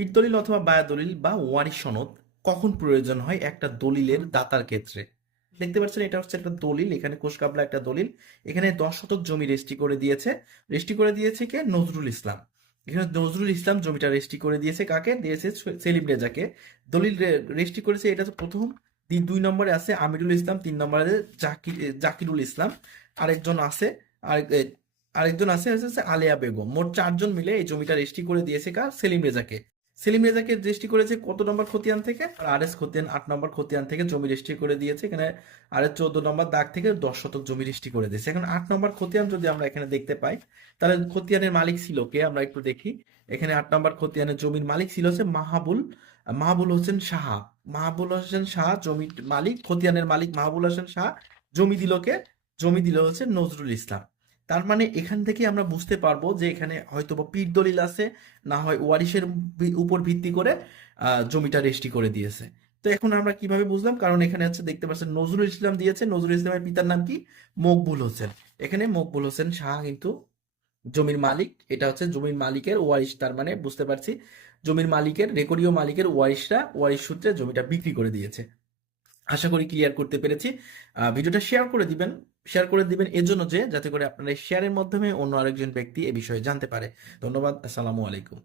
পিট দলিল অথবা বায়া দলিল বা ওয়ারিশ সনদ কখন প্রয়োজন হয় একটা দলিলের দাতার ক্ষেত্রে? দেখতে পাচ্ছেন, এটা হচ্ছে একটা দলিল, এখানে কোষকাবলা একটা দলিল। এখানে দশ শতক জমি রেজিস্ট্রি করে দিয়েছে। রেজিস্ট্রি করে দিয়েছে কে? নজরুল ইসলাম। এখানে নজরুল ইসলাম জমিটা রেজিস্ট্রি করে দিয়েছে কাকে? দিয়েছে সেলিম রেজাকে দলিল রেজিস্ট্রি করেছে, এটা তো প্রথম। দুই নম্বরে আছে আমিরুল ইসলাম, তিন নম্বরে জাকির জাকিরুল ইসলাম। আরেকজন আছে আরেকজন আছে, হচ্ছে আলেয়া বেগম। মোট চারজন মিলে এই জমিটা রেজিস্ট্রি করে দিয়েছে কার? সেলিম রেজাকে সেলিম রেজাকে রেজিস্ট্রি করেছে কত নম্বর খতিয়ান থেকে? আর আর এস খতিয়ান আট নম্বর খতিয়ান থেকে জমি রেজিস্ট্রি করে দিয়েছে। এখানে আর এস চোদ্দ নম্বর দাগ থেকে দশ শতক জমি রেজিস্ট্রি করে দিয়েছে। এখন আট নম্বর খতিয়ান যদি আমরা এখানে দেখতে পাই, তাহলে খতিয়ানের মালিক ছিল কে? আমরা একটু দেখি। এখানে আট নম্বর খতিয়ানের জমির মালিক ছিল হচ্ছে মাহাবুল মাহাবুল হোসেন সাহা। মাহাবুল হোসেন শাহ জমি মালিক, খতিয়ানের মালিক মাহবুল হোসেন শাহ জমি দিল কে? জমি দিল হচ্ছে নজরুল ইসলাম। তার মানে এখান থেকে আমরা বুঝতে পারব যে এখানে হয়তো বা পীর দলিল আছে, না হয় ওয়ারিশের উপর ভিত্তি করে জমিটা রেজিস্ট্রি করে দিয়েছে। তো এখন আমরা কীভাবে বুঝলাম? কারণ এখানে হচ্ছে দেখতে পাচ্ছেন নজরুল ইসলাম দিয়েছে। নজরুল ইসলামের পিতার নাম কি? মকবুল হোসেন। এখানে মকবুল হোসেন শাহ কিন্তু জমির মালিক। এটা হচ্ছে জমির মালিকের ওয়ারিশ তার মানে বুঝতে পারছি, জমির মালিকের, রেকর্ডীয় মালিকের ওয়ারিশরা ওয়ারিশ সূত্রে জমিটা বিক্রি করে দিয়েছে। আশা করি ক্লিয়ার করতে পেরেছি। ভিডিওটা শেয়ার করে দিবেন। শেয়ার করে দিবেন এজন্য যে, যাতে করে আপনারা শেয়ারের মাধ্যমে অন্য আরেকজন ব্যক্তি এ বিষয়ে জানতে পারে। ধন্যবাদ, আসসালামু আলাইকুম।